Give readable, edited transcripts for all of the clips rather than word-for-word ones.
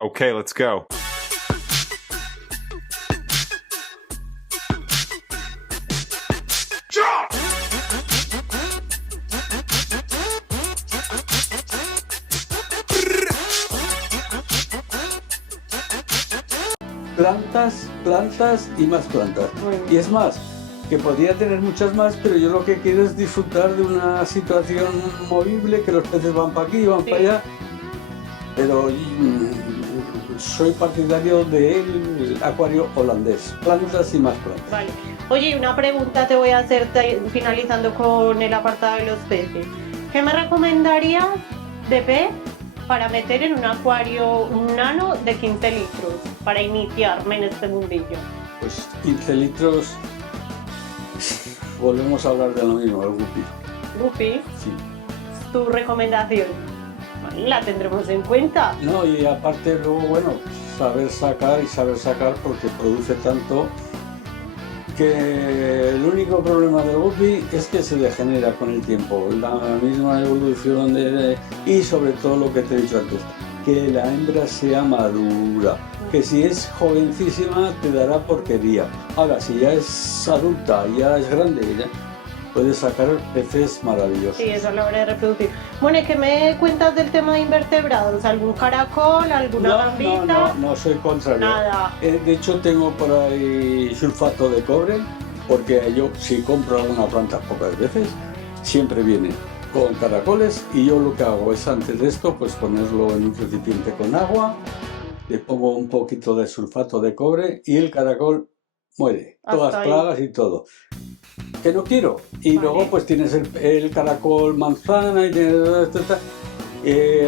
Okay, let's go. Plantas, plantas y más plantas. Muy bien. Y es más, que podría tener muchas más, pero yo lo que quiero es disfrutar de una situación movible, que los peces van para aquí, van Sí. para allá. Pero soy partidario del acuario holandés. Plantas y más plantas. Vale. Oye, y una pregunta te voy a hacer finalizando con el apartado de los peces. ¿Qué me recomendarías de pez para meter en un acuario un nano de 15 litros para iniciarme en este mundillo? Pues 15 litros, volvemos a hablar de lo mismo, el guppy. Guppy, Sí. tu recomendación. Vale, la tendremos en cuenta. No, y aparte luego, bueno, saber sacar porque produce tanto que el único problema del guppy es que se degenera con el tiempo, la misma evolución y sobre todo lo que te he dicho antes, que la hembra sea madura, que si es jovencísima te dará porquería. Ahora, si ya es adulta, ya es grande, ya puedes sacar peces maravillosos. Sí, eso a la hora de reproducir. Bueno, ¿y qué me cuentas del tema de invertebrados? ¿Algún caracol, alguna gambita? No, soy contrario. Nada. De hecho, tengo por ahí sulfato de cobre, porque yo si compro alguna planta pocas veces, siempre viene con caracoles y yo lo que hago es antes de esto, pues ponerlo en un recipiente con agua, le pongo un poquito de sulfato de cobre y el caracol muere, Hasta todas ahí. plagas y todo. Que no quiero. Y Vale. luego pues tienes el caracol manzana y tienes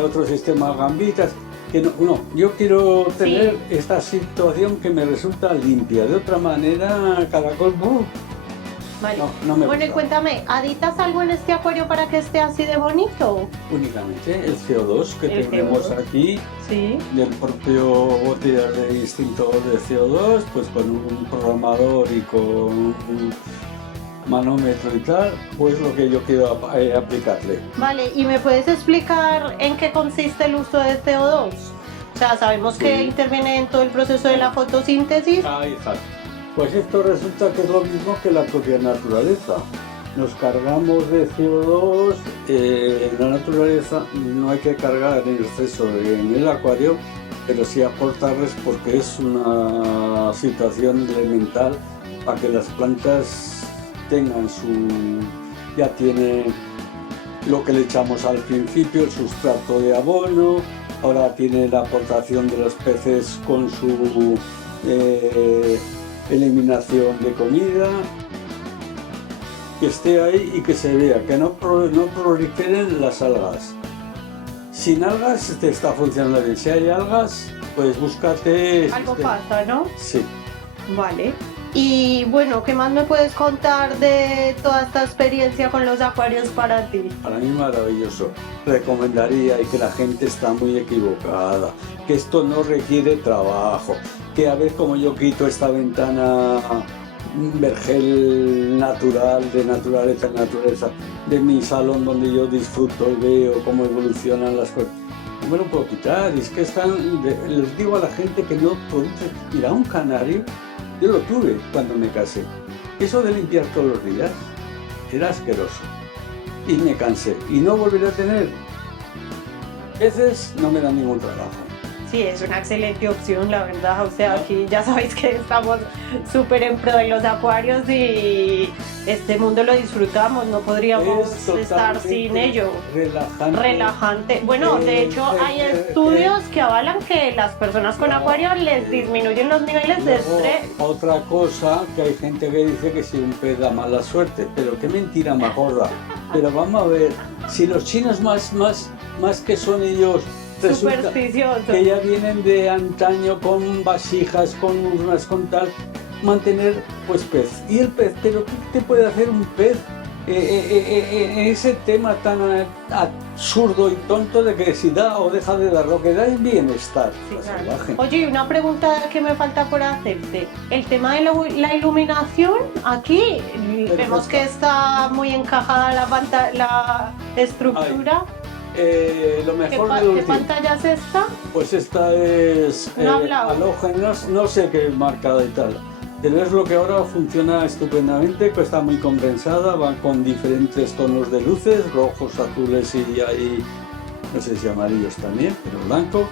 otro sistema gambitas. Que no, yo quiero tener esta situación que me resulta limpia. De otra manera, caracol, Vale. no me Bueno, y gusta. cuéntame, ¿aditas algo en este acuario para que esté así de bonito? Únicamente el CO2 que El tenemos CO2. aquí, Sí. del propio botella de extintor de CO2, pues con un programador y con un manómetro y tal, pues lo que yo quiero aplicarle. Vale, ¿y me puedes explicar en qué consiste el uso de CO2? O sea, sabemos Sí. que interviene en todo el proceso de la fotosíntesis. Ahí está. Pues esto resulta que es lo mismo que la propia naturaleza. Nos cargamos de CO2, en la naturaleza no hay que cargar en exceso en el acuario, pero sí aportarles porque es una situación elemental para que las plantas tengan ya tiene lo que le echamos al principio, el sustrato de abono, ahora tiene la aportación de los peces con su eliminación de comida, que esté ahí y que se vea, que no proliferen las algas. Sin algas te está funcionando bien, si hay algas, pues búscate... Algo pasa, ¿no? Sí. Vale. Y bueno, ¿qué más me puedes contar de toda esta experiencia con los acuarios para ti? Para mí maravilloso. Recomendaría y que la gente está muy equivocada, que esto no requiere trabajo, que a ver cómo yo quito esta ventana vergel natural, de naturaleza en naturaleza, de mi salón donde yo disfruto y veo cómo evolucionan las cosas. No me lo puedo quitar, es que les digo a la gente que no produce. Mira, un canario, yo lo tuve cuando me casé. Eso de limpiar todos los días era asqueroso. Y me cansé. Y no volveré a tener peces, no me da ningún trabajo. Sí, es una excelente opción, la verdad. O sea, aquí ya sabéis que estamos súper en pro de los acuarios y este mundo lo disfrutamos, no podríamos estar sin ello. Relajante. Bueno, de hecho hay estudios que avalan que las personas con acuario les disminuyen los niveles de estrés. Otra cosa, que hay gente que dice que si un pez da mala suerte, pero qué mentira más gorda. Pero vamos a ver, si los chinos más que son ellos, resulta Supersticiosos. que ya vienen de antaño con vasijas, con urnas, con tal, mantener pues pez. Y el pez, pero ¿qué te puede hacer un pez? Ese tema tan absurdo y tonto de que si da o deja de dar, lo que da es bienestar. Sí, claro. Salvaje. Oye, y una pregunta que me falta por hacerte. El tema de la iluminación, aquí vemos que está muy encajada la estructura. lo mejor del ¿Qué último. pantalla es esta? Pues esta es halógena, no sé qué marca y tal. Pero es lo que ahora funciona estupendamente, que está muy compensada, va con diferentes tonos de luces, rojos, azules y ahí, no sé si amarillos también, pero blanco.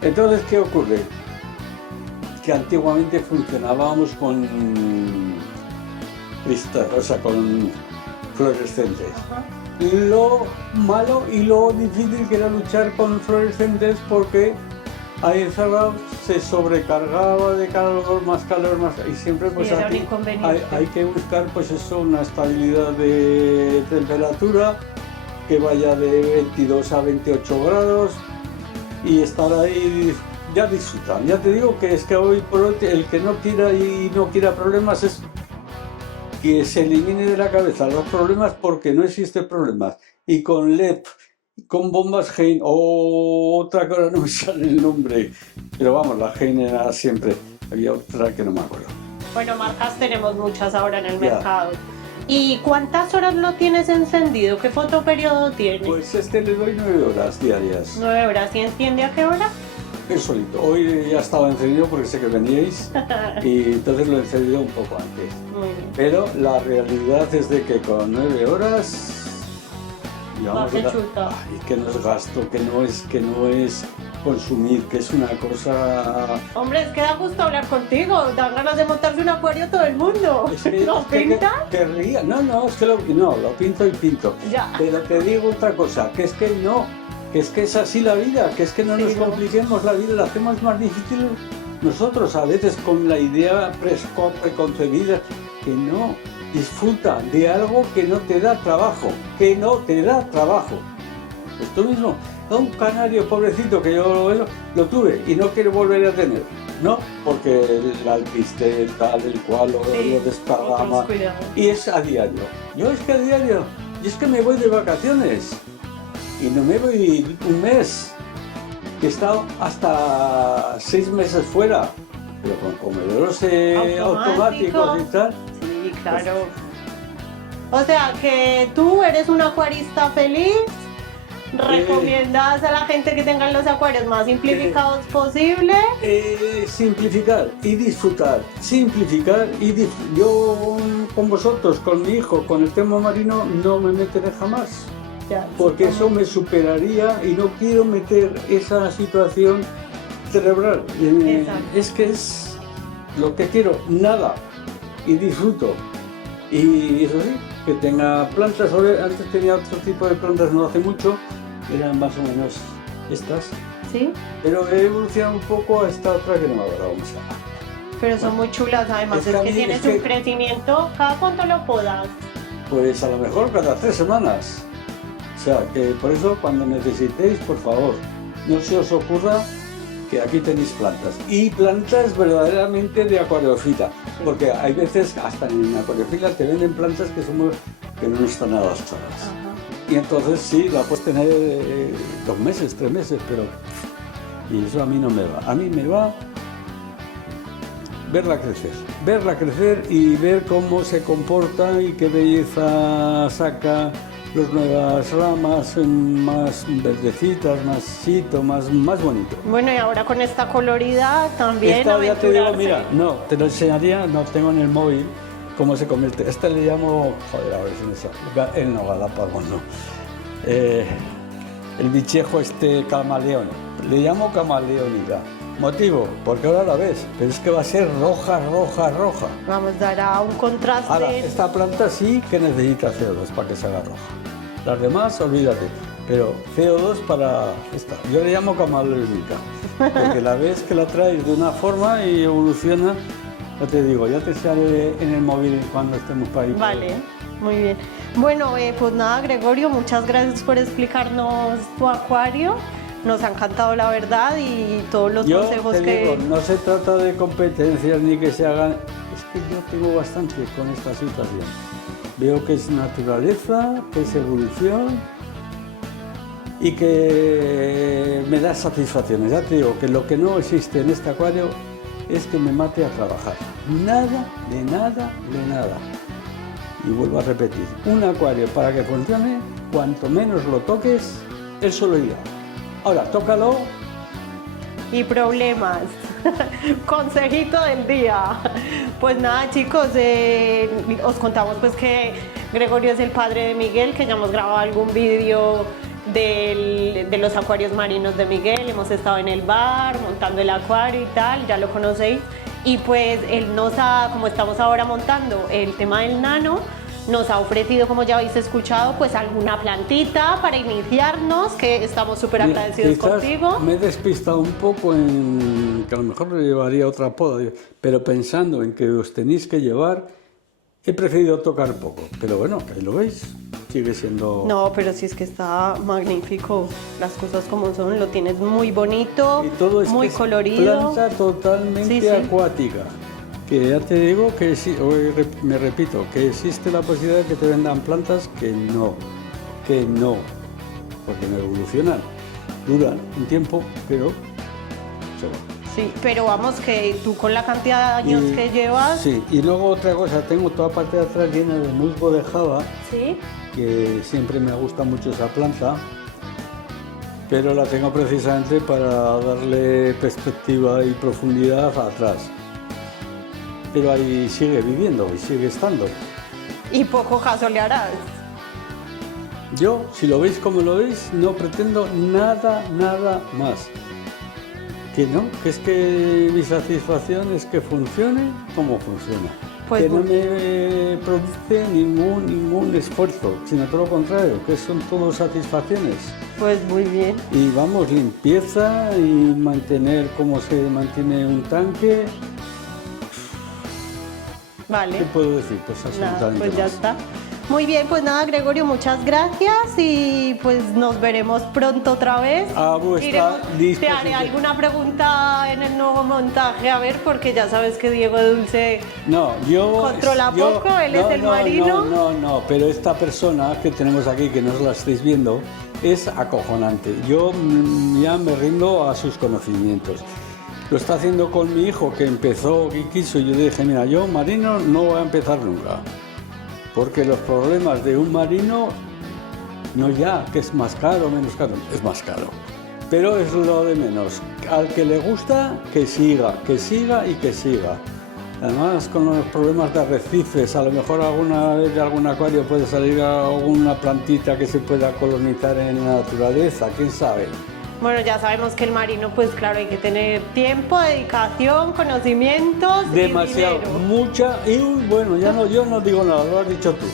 Entonces, ¿qué ocurre? Que antiguamente funcionábamos con cristal, o sea, con fluorescentes. Ajá. Lo malo y lo difícil que era luchar con fluorescentes porque ahí encerrado se sobrecargaba de calor más y siempre pues Sí, era un aquí inconveniente. hay que buscar pues eso, una estabilidad de temperatura que vaya de 22 a 28 grados y estar ahí ya disfrutan. Ya te digo que es que hoy por hoy el que no quiera y no quiera problemas es que se elimine de la cabeza los problemas porque no existen problemas. Y con LED, con bombas Hein, o otra que ahora no me sale el nombre, pero vamos, la Hein era siempre, había otra que no me acuerdo. Bueno, marcas tenemos muchas ahora en el Ya. mercado. ¿Y cuántas horas lo tienes encendido? ¿Qué fotoperiodo tiene? Pues le doy 9 horas diarias, 9 horas. ¿Y enciende a qué hora? es solito. Hoy ya estaba encendido porque sé que veníais y entonces lo he encendido un poco antes. Muy bien. Pero la realidad es de que con 9 horas... No se chuta. Ay, que no es gasto, que no es consumir, que es una cosa... Hombre, es que da gusto hablar contigo. Dan ganas de montarse un acuario todo el mundo. Es que- ¿Lo es que pintas? querría. No, es que lo pinto y pinto. Ya. Pero te digo otra cosa, que es que no, que es así la vida, que es que no Sí, nos ¿no? compliquemos la vida, la hacemos más difícil nosotros a veces con la idea preconcebida, que no. Disfruta de algo que no te da trabajo, Esto mismo, a un canario pobrecito que yo lo tuve y no quiero volver a tener, ¿no? Porque el alpiste, tal, el cual, Sí, lo desparrama. otros cuidados. Y es a diario. Yo es que me voy de vacaciones y no me voy un mes. He estado hasta 6 meses fuera, pero con comedores automáticos y tal. Sí, claro. O sea, que tú eres un acuarista feliz. ¿Recomiendas a la gente que tengan los acuarios más simplificados posible? Simplificar y disfrutar. Yo con vosotros, con mi hijo, con el tema marino, no me meteré jamás. Ya, Porque sí, eso me superaría y no quiero meter esa situación cerebral. Exacto. Es que es lo que quiero, nada, y disfruto. Y eso sí, que tenga plantas, antes tenía otro tipo de plantas no hace mucho, eran más o menos estas, ¿Sí? pero he evolucionado un poco a esta otra que no me acuerdo cómo se llama. Pero son muy chulas, además Es es que a que mí- tienes es que- un crecimiento. ¿Cada cuánto lo podas? Pues a lo mejor cada 3 semanas. O sea, que por eso cuando necesitéis, por favor, no se os ocurra que aquí tenéis plantas. Y plantas verdaderamente de acuariofita. Porque hay veces, hasta en acuariofila, te venden plantas que no están adaptadas. Y entonces sí, la puedes tener 2 meses, 3 meses, pero... Y eso a mí no me va. A mí me va verla crecer y ver cómo se comporta y qué belleza saca las nuevas ramas, más verdecitas, más chito, más bonito. Bueno, y ahora con esta coloridad también Esta ya te digo, aventurarse. mira, no, te lo enseñaría, no tengo en el móvil cómo se convierte. Este le llamo, joder, a ver si me sale, el no, Galápagos no. El bichejo camaleón, le llamo camaleónica. Motivo, porque ahora la ves, pero es que va a ser roja. Vamos, dará un contraste. Ahora, esta planta sí que necesita CO2 para que se haga roja. Las demás, olvídate. Pero CO2 para esta. Yo le llamo camaleónica, porque la ves que la traes de una forma y evoluciona. Ya te digo, ya te sale en el móvil cuando estemos para ahí. Vale, muy bien. Bueno, pues nada, Gregorio, muchas gracias por explicarnos tu acuario. Nos ha encantado la verdad y todos los Yo consejos te que... digo, no se trata de competencias ni que se hagan. Es que yo tengo bastante con esta situación. Veo que es naturaleza, que es evolución y que me da satisfacciones. Ya te digo que lo que no existe en este acuario es que me mate a trabajar. Nada. Y vuelvo a repetir, un acuario para que funcione, cuanto menos lo toques, él solo irá. Ahora, tócalo. Y problemas. Consejito del día. Pues nada, chicos, os contamos pues que Gregorio es el padre de Miguel, que ya hemos grabado algún vídeo de los acuarios marinos de Miguel. Hemos estado en el bar montando el acuario y tal, ya lo conocéis. Y pues él como estamos ahora montando el tema del nano, nos ha ofrecido, como ya habéis escuchado, pues alguna plantita para iniciarnos, que estamos súper agradecidos contigo. Me he despistado un poco en que a lo mejor le llevaría otra poda, pero pensando en que os tenéis que llevar, he preferido tocar poco. Pero bueno, que ahí lo veis, sigue siendo... No, pero sí es que está magnífico, las cosas como son, lo tienes muy bonito, y todo es muy que es colorido. planta totalmente acuática. Que ya te digo que me repito, que existe la posibilidad de que te vendan plantas que no, porque no evolucionan, duran un tiempo, pero se van. Sí, pero vamos, que tú con la cantidad de años que llevas... Sí, y luego otra cosa, tengo toda la parte de atrás llena de musgo de java, ¿Sí? que siempre me gusta mucho esa planta, pero la tengo precisamente para darle perspectiva y profundidad atrás. Pero ahí sigue viviendo y sigue estando. Y poco caso le harás. Yo, si lo veis como lo veis, no pretendo nada más. Que no, que es que mi satisfacción es que funcione como funciona. Pues que no me produce ningún esfuerzo, sino todo lo contrario, que son todo satisfacciones. Pues muy bien. Y vamos, limpieza y mantener cómo se mantiene un tanque. Vale. ¿Qué puedo decir? Pues absolutamente nada, pues ya más. está. Muy bien, pues nada, Gregorio, muchas gracias y pues nos veremos pronto otra vez. A vuestra Te disposición. haré alguna pregunta en el nuevo montaje, a ver, porque ya sabes que Diego Dulce controla poco, él es el marino. No, pero esta persona que tenemos aquí, que no os la estáis viendo, es acojonante. Yo ya me rindo a sus conocimientos. Lo está haciendo con mi hijo, que empezó y quiso, y yo le dije, mira, yo marino no voy a empezar nunca, porque los problemas de un marino, no ya que es más caro o menos caro, es más caro, pero es lo de menos. Al que le gusta, que siga y que siga. Además, con los problemas de arrecifes, a lo mejor alguna vez de algún acuario puede salir alguna plantita que se pueda colonizar en la naturaleza, quién sabe. Bueno, ya sabemos que el marino, pues claro, hay que tener tiempo, dedicación, conocimientos demasiado, y dinero. mucha, y bueno, yo no digo nada, lo has dicho tú.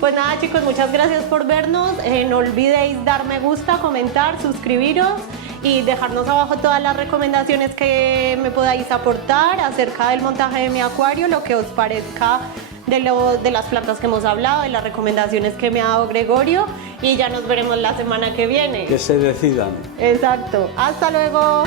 Pues nada, chicos, muchas gracias por vernos. No olvidéis dar me gusta, comentar, suscribiros y dejarnos abajo todas las recomendaciones que me podáis aportar acerca del montaje de mi acuario, lo que os parezca de las plantas que hemos hablado, de las recomendaciones que me ha dado Gregorio, y ya nos veremos la semana que viene. Que se decidan. Exacto. Hasta luego.